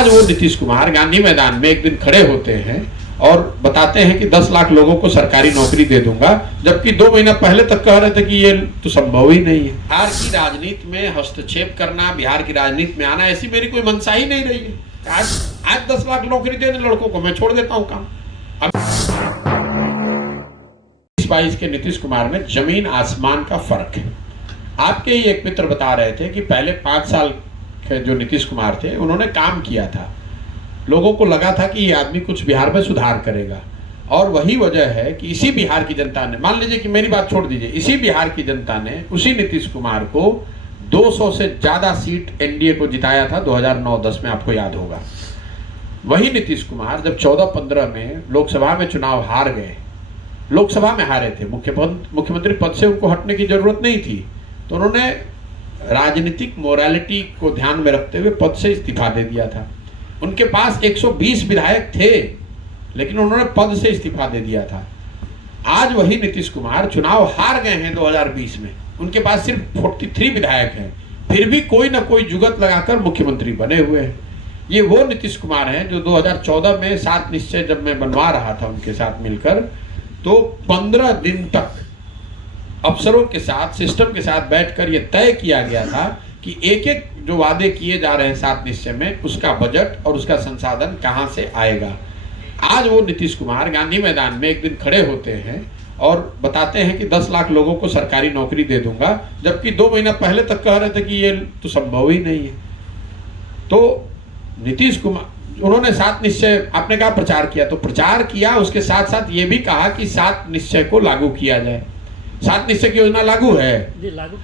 आज वो नीतीश कुमार गांधी मैदान में एक दिन खड़े होते हैं और बताते हैं कि 10 लाख लोगों को सरकारी नौकरी दे दूंगा, जबकि 2 महीना पहले तक कह रहे थे कि ये तो संभव ही नहीं है। बिहार की राजनीति में हस्तक्षेप करना, बिहार की राजनीति में आना, ऐसी मेरी कोई मंशा ही नहीं रही है। आज 10 लाख नौकरी दे दें लड़कों को, मैं छोड़ देता हूँ काम। अब 22 के नीतीश कुमार में जमीन आसमान का फर्क है। आपके ही एक मित्र बता रहे थे कि पहले 5 साल के जो नीतीश कुमार थे उन्होंने काम किया था, लोगों को लगा था कि ये आदमी कुछ बिहार में सुधार करेगा, और वही वजह है कि इसी बिहार की जनता ने, मान लीजिए कि मेरी बात छोड़ दीजिए, इसी बिहार की जनता ने उसी नीतीश कुमार को 200 से ज्यादा सीट एनडीए को जिताया था 2009-10 में, आपको याद होगा। वही नीतीश कुमार जब 14-15 में लोकसभा में चुनाव हार गए, लोकसभा में हारे थे, मुख्यमंत्री पद से उनको हटने की जरूरत नहीं थी, तो उन्होंने राजनीतिक मोरालिटी को ध्यान में रखते हुए पद से इस्तीफा दे दिया था। उनके पास 120 विधायक थे, लेकिन उन्होंने पद से इस्तीफा दे दिया था। आज वही नीतीश कुमार चुनाव हार गए हैं 2020 में, उनके पास सिर्फ 43 विधायक हैं, फिर भी कोई ना कोई जुगत लगाकर मुख्यमंत्री बने हुए हैं। ये वो नीतीश कुमार हैं जो 2014 में 7 निश्चय जब मैं बनवा रहा था उनके साथ मिलकर, तो 15 दिन तक अफसरों के साथ, सिस्टम के साथ बैठकर यह तय किया गया था कि एक एक जो वादे किए जा रहे हैं 7 निश्चय में, उसका बजट और उसका संसाधन कहां से आएगा। आज वो नीतीश कुमार गांधी मैदान में एक दिन खड़े होते हैं और बताते हैं कि 10 लाख लोगों को सरकारी नौकरी दे दूंगा, जबकि 2 महीना पहले तक कह रहे थे कि ये तो संभव ही नहीं है। तो नीतीश कुमार, उन्होंने 7 निश्चय, आपने कहा प्रचार किया, तो प्रचार किया, उसके साथ साथ ये भी कहा कि 7 निश्चय को लागू किया जाए। 7 निश्चय की योजना लागू है,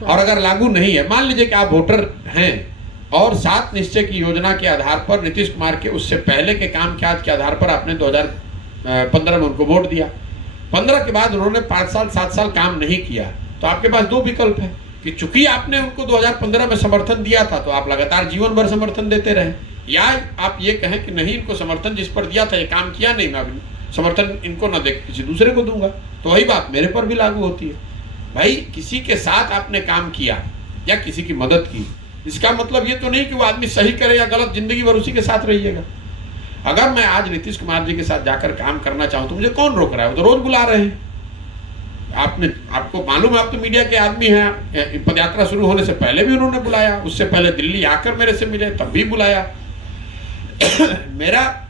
और अगर लागू नहीं है, मान लीजिए कि आप वोटर हैं और 7 निश्चय की योजना के आधार पर, नीतीश कुमार के उससे पहले के काम काज के आधार पर आपने 2015 में उनको वोट दिया, 15 के बाद उन्होंने 5 साल 7 साल काम नहीं किया, तो आपके पास 2 विकल्प है कि चूंकि आपने उनको 2015 में समर्थन दिया था तो आप लगातार जीवन भर समर्थन देते रहे, या आप ये कहें कि नहीं, इनको समर्थन जिस पर दिया था ये काम किया नहीं, मैं समर्थन इनको न दे किसी दूसरे को दूंगा। तो वही बात मेरे पर भी लागू होती है। भाई, किसी के साथ आपने काम किया या किसी की मदद की, इसका मतलब ये तो नहीं कि वो आदमी सही करे या गलत, जिंदगी भर उसी के साथ रहिएगा। अगर मैं आज नीतीश कुमार जी के साथ जाकर काम करना चाहूं तो मुझे कौन रोक रहा है? वो तो रोज बुला रहे हैं। आपको मालूम है, आप तो मीडिया के आदमी हैं, पदयात्रा शुरू होने से पहले भी उन्होंने बुलाया, उससे पहले दिल्ली आकर मेरे से मिले तब भी बुलाया। मेरा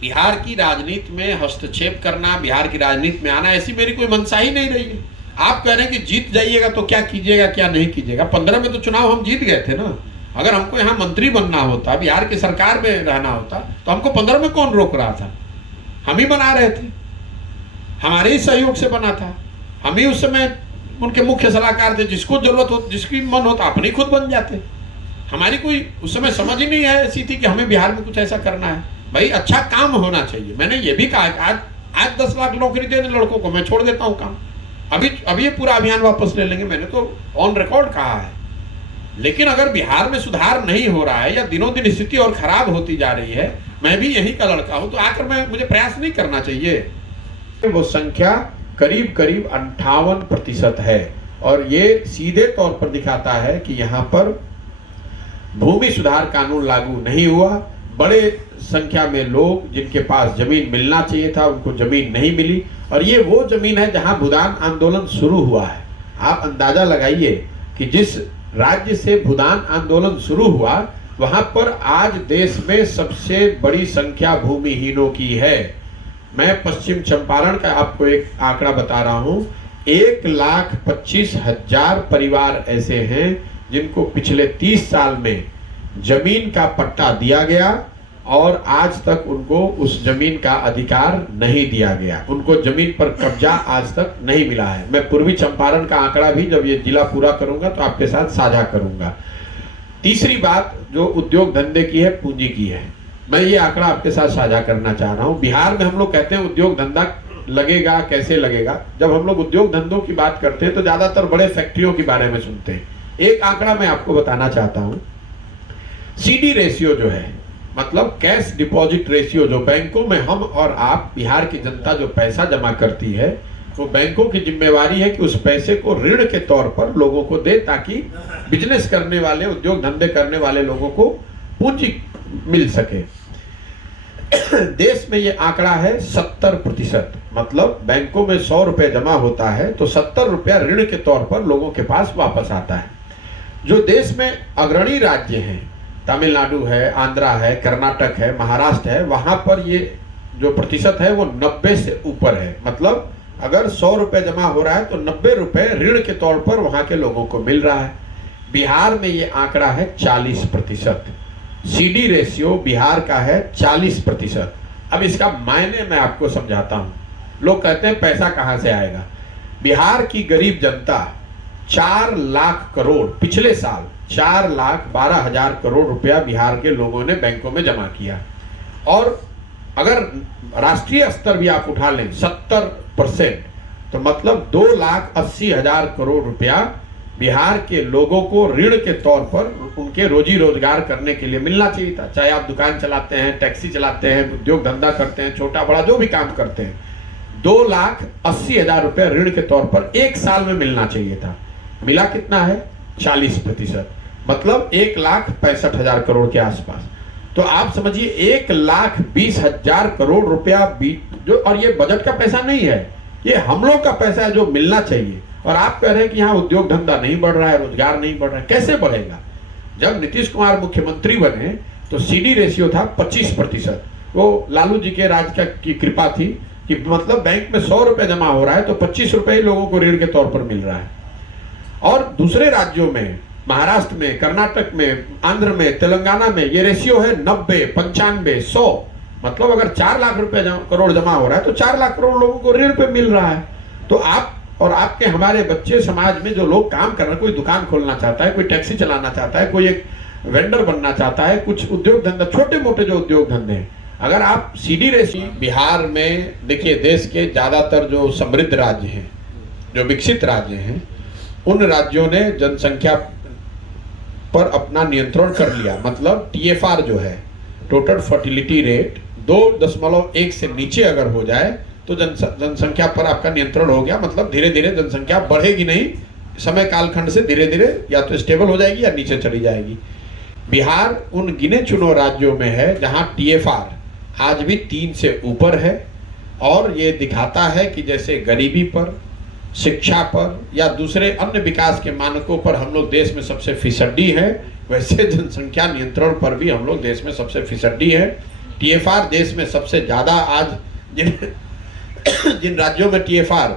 बिहार की राजनीति में हस्तक्षेप करना, बिहार की राजनीति में आना, ऐसी मेरी कोई मंशा ही नहीं रही है। आप कह रहे हैं कि जीत जाइएगा तो क्या कीजिएगा क्या नहीं कीजिएगा। 15 में तो चुनाव हम जीत गए थे ना। अगर हमको यहाँ मंत्री बनना होता, बिहार की सरकार में रहना होता, तो हमको 15 में कौन रोक रहा था? हम ही बना रहे थे, हमारे ही सहयोग से बना था। हम ही उस समय उनके मुख्य सलाहकार थे, जिसको जरूरत हो, जिसकी मन होता अपने खुद बन जाते। हमारी कोई उस समय समझ ही नहीं है ऐसी थी कि हमें बिहार में कुछ ऐसा करना है। भाई, अच्छा काम होना चाहिए। मैंने ये भी कहा कि आज 10 लाख नौकरी दे दें लड़कों को, मैं छोड़ देता हूँ काम। अभी ये पूरा अभियान वापस ले लेंगे, मैंने तो ऑन रिकॉर्ड कहा है। लेकिन अगर बिहार में सुधार नहीं हो रहा है या दिनों दिन स्थिति और खराब होती जा रही है, मैं भी यहीं का लड़का हूं, तो आकर मुझे प्रयास नहीं करना चाहिए। वो संख्या करीब 58% है, और ये सीधे तौर पर दिखाता है कि यहाँ पर भूमि सुधार कानून लागू नहीं हुआ। बड़े संख्या में लोग जिनके पास जमीन मिलना चाहिए था उनको जमीन नहीं मिली, और ये वो जमीन है जहां भूदान आंदोलन शुरू हुआ है। आप अंदाजा लगाइए कि जिस राज्य से भूदान आंदोलन शुरू हुआ, वहां पर आज देश में सबसे बड़ी संख्या भूमिहीनों की है। मैं पश्चिम चंपारण का आपको एक आंकड़ा बता रहा हूं, 1,25,000 परिवार ऐसे हैं जिनको पिछले 30 साल में जमीन का पट्टा दिया गया और आज तक उनको उस जमीन का अधिकार नहीं दिया गया, उनको जमीन पर कब्जा आज तक नहीं मिला है। मैं पूर्वी चंपारण का आंकड़ा भी जब ये जिला पूरा करूंगा तो आपके साथ साझा करूंगा। तीसरी बात जो उद्योग धंधे की है, पूंजी की है, मैं ये आंकड़ा आपके साथ साझा करना चाह रहा हूँ। बिहार में हम लोग कहते हैं उद्योग धंधा लगेगा, कैसे लगेगा? जब हम लोग उद्योग धंधों की बात करते हैं तो ज्यादातर बड़े फैक्ट्रियों के बारे में सुनते हैं। एक आंकड़ा मैं आपको बताना चाहता हूँ, CD रेशियो जो है, मतलब कैश डिपॉजिट रेशियो, जो बैंकों में हम और आप, बिहार की जनता जो पैसा जमा करती है, तो बैंकों की जिम्मेवारी है कि उस पैसे को ऋण के तौर पर लोगों को दे, ताकि बिजनेस करने वाले, उद्योग धंधे करने वाले लोगों को पूंजी मिल सके। देश में ये आंकड़ा है 70%, मतलब बैंकों में 100 रुपए जमा होता है तो 70 रुपया ऋण के तौर पर लोगों के पास वापस आता है। जो देश में अग्रणी राज्य हैं, तमिलनाडु है, आंध्रा है, कर्नाटक है, महाराष्ट्र है, वहां पर ये जो प्रतिशत है वो 90 से ऊपर है। मतलब अगर 100 रुपए जमा हो रहा है तो 90 रुपए ऋण के तौर पर वहां के लोगों को मिल रहा है। बिहार में ये आंकड़ा है 40%। सीडी रेशियो बिहार का है 40%। अब इसका मायने मैं आपको समझाता हूं। लोग कहते हैं पैसा कहां से आएगा। बिहार की गरीब जनता 4 लाख करोड़, पिछले साल 4,12,000 करोड़ रुपया बिहार के लोगों ने बैंकों में जमा किया। और अगर राष्ट्रीय स्तर भी आप उठा लें 70%, तो मतलब 2,80,000 करोड़ रुपया बिहार के लोगों को ऋण के तौर पर उनके रोजी रोजगार करने के लिए मिलना चाहिए था। चाहे आप दुकान चलाते हैं, टैक्सी चलाते हैं, उद्योग धंधा करते हैं, छोटा बड़ा जो भी काम करते हैं, 2,80,000 रुपया ऋण के तौर पर एक साल में मिलना चाहिए था। मिला कितना है? 40%, मतलब 1,65,000 करोड़ के आसपास। तो आप समझिए 1,20,000 करोड़ रुपया जो, और ये बजट का पैसा नहीं है, ये हम लोग का पैसा है जो मिलना चाहिए। और आप कह रहे हैं कि यहाँ उद्योग धंधा नहीं बढ़ रहा है, रोजगार नहीं बढ़ रहा है। कैसे बढ़ेगा? जब नीतीश कुमार मुख्यमंत्री बने तो सीडी रेशियो था 25%। वो लालू जी के राज की कृपा थी कि मतलब बैंक में 100 रुपए जमा हो रहा है तो 25 रुपए ही लोगों को ऋण के तौर पर मिल रहा है। और दूसरे राज्यों में, महाराष्ट्र में, कर्नाटक में, आंध्र में, तेलंगाना में ये रेशियो है 90, 95, 100। मतलब अगर 4 लाख रुपए करोड़ जमा हो रहा है तो 4 लाख करोड़ लोगों को ऋण पे मिल रहा है। तो आप और आपके हमारे बच्चे, समाज में जो लोग काम कर रहे हैं, कोई दुकान खोलना चाहता है, कोई टैक्सी चलाना चाहता है, कोई एक वेंडर बनना चाहता है, कुछ उद्योग धंधा, छोटे मोटे जो उद्योग धंधे हैं, अगर आप सीडी रेशियो बिहार में देखिए, देश के ज्यादातर जो समृद्ध राज्य हैं, जो विकसित राज्य हैं, उन राज्यों ने जनसंख्या पर अपना नियंत्रण कर लिया। मतलब टीएफआर जो है, टोटल फर्टिलिटी रेट 2.1 से नीचे अगर हो जाए तो जनसंख्या पर आपका नियंत्रण हो गया। मतलब धीरे धीरे जनसंख्या बढ़ेगी नहीं, समय कालखंड से धीरे धीरे या तो स्टेबल हो जाएगी या नीचे चली जाएगी। बिहार उन गिने चुने राज्यों में है जहां टीएफआर आज भी 3 से ऊपर है। और ये दिखाता है कि जैसे गरीबी पर, शिक्षा पर या दूसरे अन्य विकास के मानकों पर हम लोग देश में सबसे फिसड्डी है, वैसे जनसंख्या नियंत्रण पर भी हम लोग देश में सबसे फिसड्डी है। टीएफआर देश में सबसे ज़्यादा आज जिन राज्यों में टीएफआर,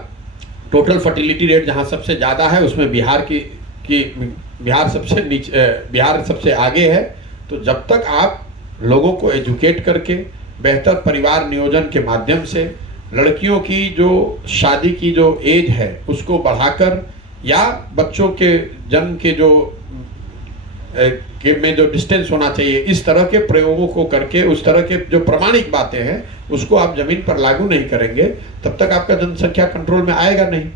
टोटल फर्टिलिटी रेट जहां सबसे ज़्यादा है, उसमें बिहार सबसे नीचे, बिहार सबसे आगे है। तो जब तक आप लोगों को एजुकेट करके, बेहतर परिवार नियोजन के माध्यम से, लड़कियों की जो शादी की जो एज है उसको बढ़ाकर, या बच्चों के जन्म के जो में जो डिस्टेंस होना चाहिए, इस तरह के प्रयोगों को करके, उस तरह के जो प्रमाणिक बातें हैं उसको आप जमीन पर लागू नहीं करेंगे, तब तक आपका जनसंख्या कंट्रोल में आएगा नहीं।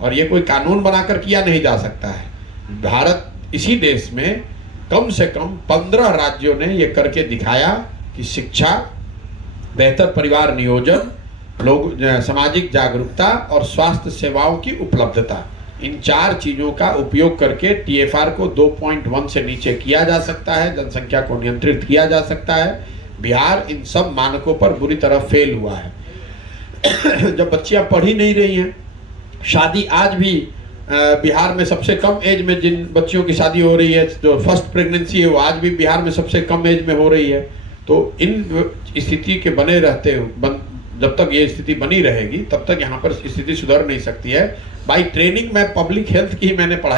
और ये कोई कानून बनाकर किया नहीं जा सकता है। भारत, इसी देश में कम से कम 15 राज्यों ने ये करके दिखाया कि शिक्षा, बेहतर परिवार नियोजन, लोग सामाजिक जागरूकता और स्वास्थ्य सेवाओं की उपलब्धता, इन 4 चीज़ों का उपयोग करके टीएफआर को 2.1 से नीचे किया जा सकता है, जनसंख्या को नियंत्रित किया जा सकता है। बिहार इन सब मानकों पर बुरी तरह फेल हुआ है। जब बच्चियां पढ़ ही नहीं रही हैं, शादी आज भी बिहार में सबसे कम एज में जिन बच्चियों की शादी हो रही है, जो फर्स्ट प्रेगनेंसी है, वो आज भी बिहार में सबसे कम एज में हो रही है। तो इन स्थिति के बने रहते, जब तक ये स्थिति बनी रहेगी तब तक यहाँ पर स्थिति सुधर नहीं सकती है। बाई ट्रेनिंग में पब्लिक हेल्थ की मैंने पढ़ाई